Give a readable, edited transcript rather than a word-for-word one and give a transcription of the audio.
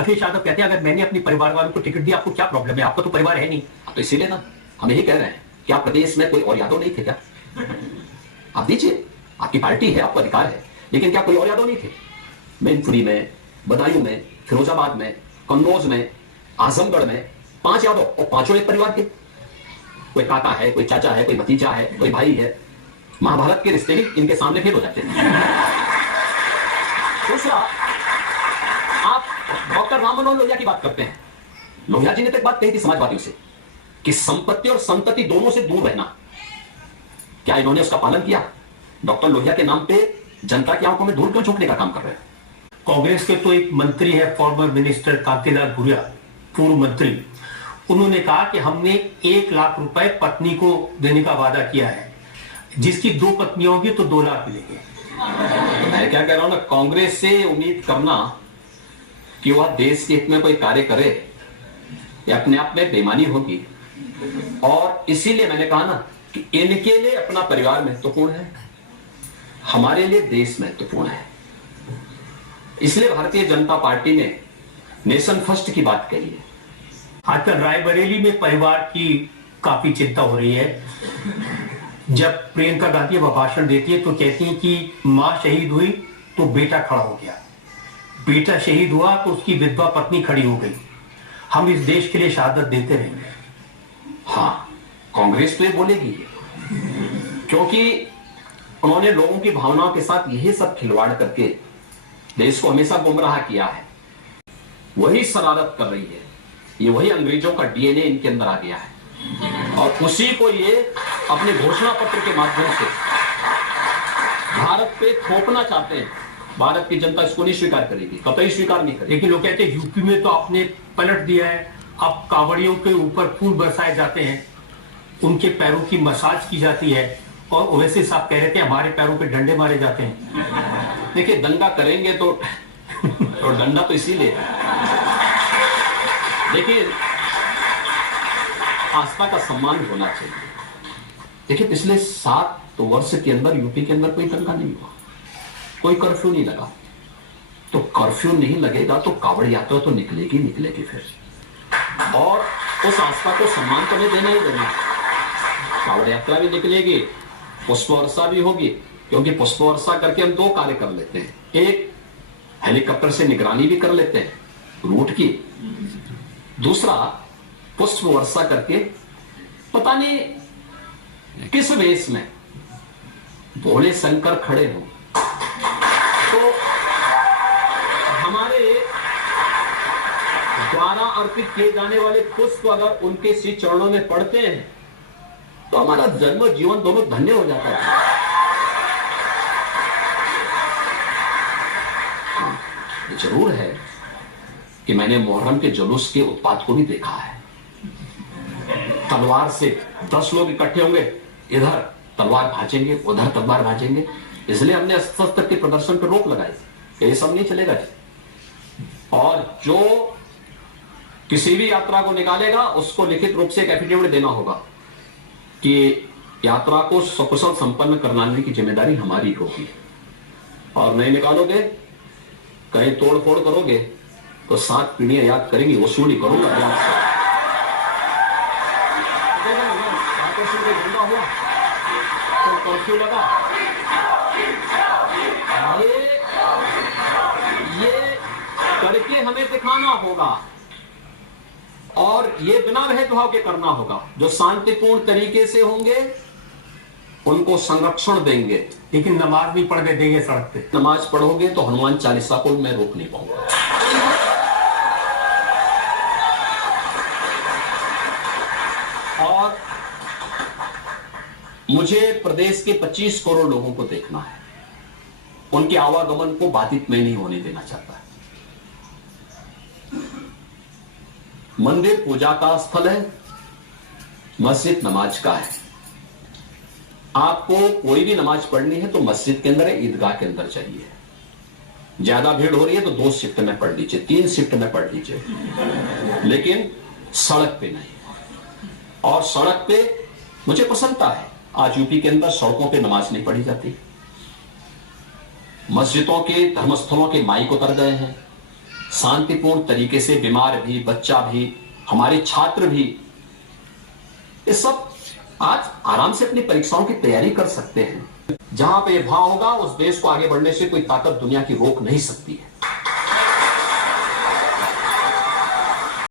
अखिलेश यादव कहते हैं अगर मैंने अपने परिवार वालों को टिकट दिया आपको क्या प्रॉब्लम है, आपका तो परिवार है नहीं। तो इसीलिए ना हम यही कह रहे हैं, क्या प्रदेश में कोई और यादव नहीं थे क्या? आप दीजिए, आपकी पार्टी है, आपको अधिकार है, लेकिन क्या कोई और यादव नहीं थे? मैनपुरी में, बदायूं में, फिरोजाबाद में, कन्नौज में, आजमगढ़ में 5 यादव और 5 एक परिवार के। कोई काका है, कोई चाचा है, कोई भतीजा है, कोई भाई है। महाभारत के रिश्ते ही इनके सामने फेल हो जाते हैं। दूसरा, आप डॉक्टर राम मनोहर लोहिया की बात करते हैं। लोहिया जी ने तो एक बात कही थी समाजवादियों से कि संपत्ति और संतति दोनों से दूर रहना। क्या इन्होंने उसका पालन किया? डॉक्टर लोहिया के नाम पे जनता की आंखों में धूल क्यों झोंकने का काम कर रहे हैं? कांग्रेस के तो एक मंत्री है, फॉर्मर मिनिस्टर कांतिलाल भूरिया, पूर्व मंत्री, उन्होंने कहा कि हमने 1 लाख रुपए पत्नी को देने का वादा किया है, जिसकी 2 पत्नियां होंगी तो 2 लाख मिलेंगे। मैं क्या कह रहा हूं ना, कांग्रेस से उम्मीद करना कि वह देश के हित में कोई कार्य करे, ये अपने आप में बेईमानी होगी। और इसीलिए मैंने कहा ना कि इनके लिए अपना परिवार महत्वपूर्ण है, हमारे लिए देश महत्वपूर्ण है। इसलिए भारतीय जनता पार्टी ने नेशन फर्स्ट की बात कही है। आजकल रायबरेली में परिवार की काफी चिंता हो रही है। जब प्रियंका गांधी वह भाषण देती है तो कहती है कि मां शहीद हुई तो बेटा खड़ा हो गया, बेटा शहीद हुआ तो उसकी विधवा पत्नी खड़ी हो गई, हम इस देश के लिए शहादत देते रहेंगे। हाँ, कांग्रेस तो ये बोलेगी, क्योंकि उन्होंने लोगों की भावनाओं के साथ यही सब खिलवाड़ करके देश को हमेशा गुमराह किया है। वही शरारत कर रही है, ये वही अंग्रेजों का डीएनए इनके अंदर आ गया है, और उसी को ये अपने घोषणा पत्र के माध्यम से भारत पे थोपना चाहते हैं। भारत की जनता इसको नहीं स्वीकार करेगी, कतई स्वीकार नहीं करेगी। लेकिन लोग कहते हैं यूपी में तो आपने पलट दिया है, अब कांवड़ियों के ऊपर फूल बरसाए जाते हैं, उनके पैरों की मसाज की जाती है, और ओवैसी साहब कह रहे थे हमारे पैरों पे डंडे मारे जाते हैं। देखिए, दंगा करेंगे तो डंडा तो इसीलिए है। देखिए, आस्था का सम्मान होना चाहिए। देखिए, पिछले 7 वर्ष के अंदर यूपी के अंदर कोई दंगा नहीं हुआ, कोई कर्फ्यू नहीं लगा। तो कर्फ्यू नहीं लगेगा तो कांवड़ यात्रा तो निकलेगी फिर, और उस आस्था को सम्मान तो नहीं देना ही देना। कांवड़ यात्रा भी निकलेगी, पुष्प वर्षा भी होगी, क्योंकि पुष्प वर्षा करके हम 2 कार्य कर लेते हैं। एक, हेलीकॉप्टर से निगरानी भी कर लेते हैं रूट की। दूसरा, पुष्प वर्षा करके पता नहीं किस वेश में भोले शंकर खड़े हो तो हमारे द्वारा अर्पित किए जाने वाले पुष्प अगर उनके श्री चरणों में पड़ते हैं तो हमारा जन्म जीवन दोनों धन्य हो जाता है। जरूर है कि मैंने मुहर्रम के जुलूस के उत्पात को भी देखा है। तलवार से 10 लोग इकट्ठे होंगे, इधर तलवार भाजेंगे, उधर तलवार भाजेंगे। इसलिए हमने अस्त्र के प्रदर्शन पर रोक लगाई, ये सब नहीं चलेगा। और जो किसी भी यात्रा को निकालेगा उसको लिखित रूप से एक एफिडेविट देना होगा कि यात्रा को सकुशल संपन्न कराने की जिम्मेदारी हमारी होगी, और नहीं निकालोगे, कहीं तोड़ फोड़ करोगे तो 7 पीढ़ियां याद करेंगी, वसूली करूंगा हुआ तो कर्फ्यू लगा। ये करके हमें दिखाना होगा, और ये बिना भेदभाव के करना होगा। जो शांतिपूर्ण तरीके से होंगे उनको संरक्षण देंगे, लेकिन नमाज भी पढ़ के देंगे सड़क पे। नमाज पढ़ोगे तो हनुमान चालीसा को मैं रोक नहीं पाऊंगा। और मुझे प्रदेश के 25 करोड़ लोगों को देखना है, उनके आवागमन को बाधित मैं नहीं होने देना चाहता। मंदिर पूजा का स्थल है, मस्जिद नमाज का है। आपको कोई भी नमाज पढ़नी है तो मस्जिद के अंदर है, ईदगाह के अंदर चाहिए। ज्यादा भीड़ हो रही है तो 2 शिफ्ट में पढ़ लीजिए, 3 शिफ्ट में पढ़ लीजिए, लेकिन सड़क पे नहीं। और सड़क पे मुझे प्रसन्नता है, आज यूपी के अंदर सड़कों पे नमाज नहीं पढ़ी जाती। मस्जिदों के, धर्मस्थलों के माइक उतर गए हैं, शांतिपूर्ण तरीके से बीमार भी, बच्चा भी, हमारे छात्र भी, ये सब आज आराम से अपनी परीक्षाओं की तैयारी कर सकते हैं। जहां पे ये भाव होगा, उस देश को आगे बढ़ने से कोई ताकत दुनिया की रोक नहीं सकती है।